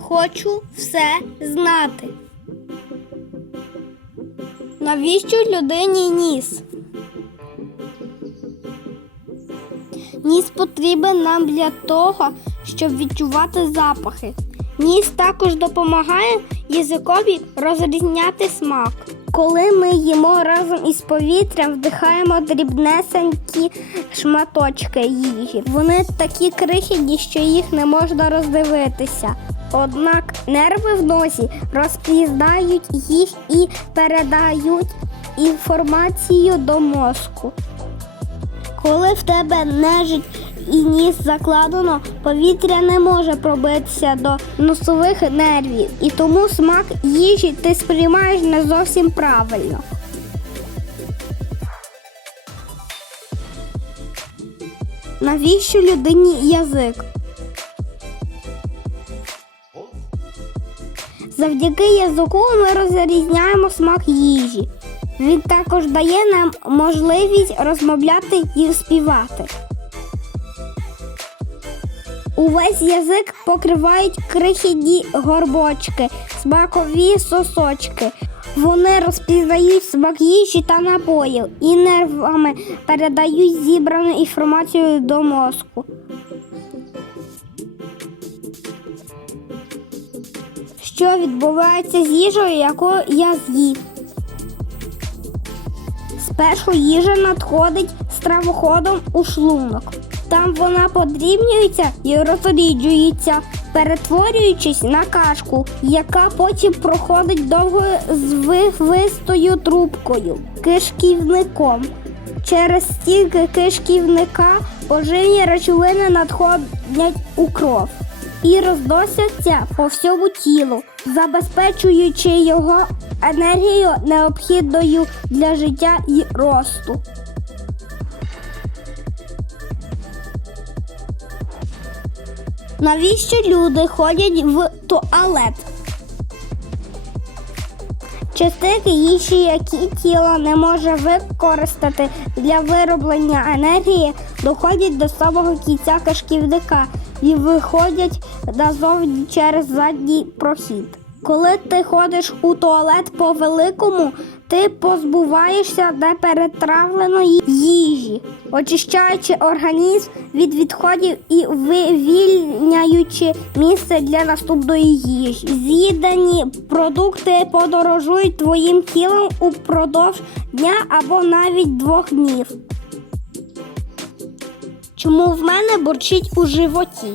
Хочу все знати. Навіщо людині ніс? Ніс потрібен нам для того, щоб відчувати запахи. Ніс також допомагає язикові розрізняти смак. Коли ми їмо разом із повітрям, вдихаємо дрібнесенькі шматочки їжі. Вони такі крихітні, що їх не можна роздивитися. Однак нерви в носі розпізнають їх і передають інформацію до мозку. Коли в тебе нежить і ніс закладено, повітря не може пробитися до носових нервів, і тому смак їжі ти сприймаєш не зовсім правильно. Навіщо людині язик? Завдяки язику ми розрізняємо смак їжі. Він також дає нам можливість розмовляти і співати. Увесь язик покривають крихітні горбочки, смакові сосочки. Вони розпізнають смак їжі та напоїв і нервами передають зібрану інформацію до мозку. Що відбувається з їжею, яку я з'їв? Спершу їжа надходить стравоходом у шлунок. Там вона подрібнюється і розріджується, перетворюючись на кашку, яка потім проходить довгою звивистою трубкою кишківником. Через стінки кишківника поживні речовини надходять у кров і розносяться по всьому тілу, забезпечуючи його енергію необхідною для життя і росту. Навіщо люди ходять в туалет? Частинки їжі, які тіло не може використати для вироблення енергії, доходять до самого кінця кишківника і виходять назовні через задній прохід. Коли ти ходиш у туалет по великому, ти позбуваєшся неперетравленої їжі, очищаючи організм від відходів і вивільняючи місце для наступної їжі. З'їдані продукти подорожують твоїм тілом упродовж дня або навіть двох днів. Чому в мене бурчить у животі?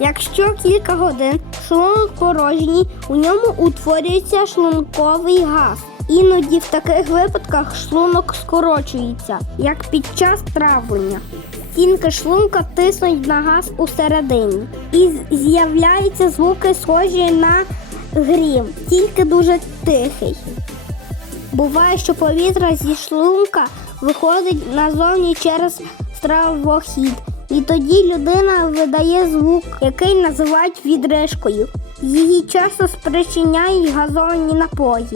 Якщо кілька годин шлунок порожній, у ньому утворюється шлунковий газ. Іноді в таких випадках шлунок скорочується, як під час травлення. Стінки шлунка тиснуть на газ усередині. І з'являються звуки, схожі на грім, тільки дуже тихий. Буває, що повітря зі шлунка виходить назовні через стравохід. І тоді людина видає звук, який називають відрижкою. Її часто спричиняють газовані напої.